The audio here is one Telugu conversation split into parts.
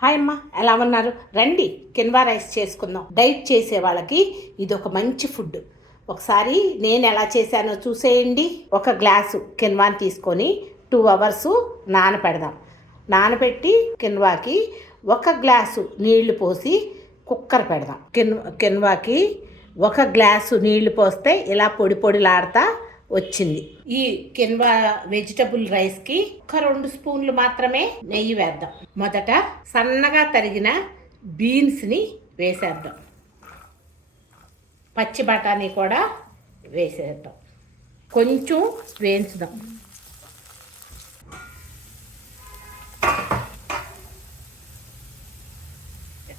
హాయ్ అమ్మ ఎలా ఉన్నారు? రండి కిన్వా రైస్ చేసుకుందాం. డైట్ చేసే వాళ్ళకి ఇది ఒక మంచి ఫుడ్. ఒకసారి నేను ఎలా చేశానో చూసేయండి. ఒక గ్లాసు కిన్వాని తీసుకొని టూ అవర్స్ నానపెడదాం. నానబెట్టి కిన్వాకి ఒక గ్లాసు నీళ్ళు పోసి కుక్కర్ పెడదాం. కిన్ కిన్వాకి ఒక గ్లాసు నీళ్ళు పోస్తే ఇలా పొడి పొడిలాడతా వచ్చింది. ఈ కిన్వా వెజిటబుల్ రైస్కి ఒక రెండు స్పూన్లు మాత్రమే నెయ్యి వేద్దాం. మొదట సన్నగా తరిగిన బీన్స్ని వేసేద్దాం. పచ్చి బఠానీ కూడా వేసేద్దాం. కొంచెం వేయించుదాం.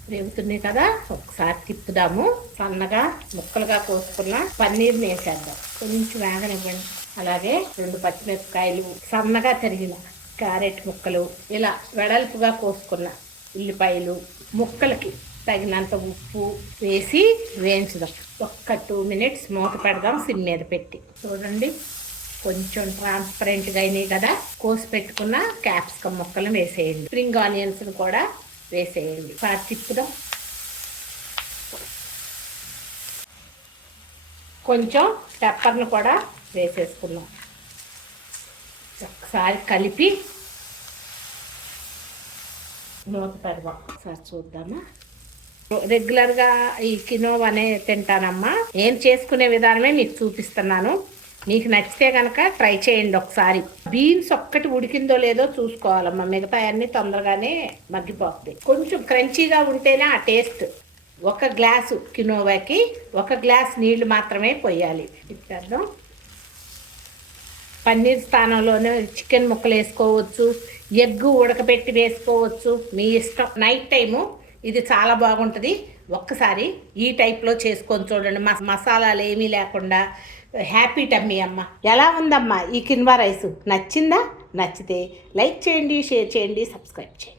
వేగుతున్నాయి కదా ఒకసారి తిప్పుదాము. సన్నగా ముక్కలుగా కోసుకున్న పన్నీర్ని వేసేద్దాం. కొంచెం వేగనివ్వండి. అలాగే రెండు పచ్చిమిరపకాయలు సన్నగా తరిగిన క్యారెట్ ముక్కలు ఇలా వెడల్పుగా కోసుకున్న ఉల్లిపాయలు ముక్కలకి తగినంత ఉప్పు వేసి వేయించుదాం. ఒక్క టూ మినిట్స్ మూత పెడదాం సిమ్ మీద పెట్టి. చూడండి కొంచెం ట్రాన్స్పరెంట్గా అయినాయి కదా. కోసి పెట్టుకున్న క్యాప్సికమ్ ముక్కలు వేసేయండి. స్ప్రింగ్ ఆనియన్స్ని కూడా వేసేయండి. ఒకసారి తిప్పుదాం కొంచెం పెప్పర్ను కూడా వేసేసుకున్నాం ఒకసారి కలిపి నూత పెడదాం ఒకసారి చూద్దామా? రెగ్యులర్గా ఈ కినోవానే తింటానమ్మా. ఏం చేసుకునే విధానమే మీకు చూపిస్తున్నాను. మీకు నచ్చితే కనుక ట్రై చేయండి ఒకసారి. బీన్స్ ఒక్కటి ఉడికిందో లేదో చూసుకోవాలమ్మా. మిగతా అన్ని తొందరగానే మగ్గిపోతుంది కొంచెం క్రంచీగా ఉంటేనే ఆ టేస్ట్. ఒక గ్లాసు కినోవాకి ఒక గ్లాస్ నీళ్ళు మాత్రమే పోయాలి. ఇచ్చేద్దాం పన్నీర్ స్థానంలోనే చికెన్ ముక్కలు వేసుకోవచ్చు. ఎగ్ ఉడకబెట్టి వేసుకోవచ్చు. మీ ఇష్టం. నైట్ టైము ఇది చాలా బాగుంటుంది. ఒక్కసారి ఈ టైప్లో చేసుకొని చూడండి. మస మసాలాలు ఏమీ లేకుండా హ్యాపీ టమ్మీ అమ్మ. ఎలా ఉందమ్మా ఈ కిన్వా రైసు? నచ్చిందా? నచ్చితే లైక్ చేయండి షేర్ చేయండి సబ్స్క్రైబ్ చేయండి.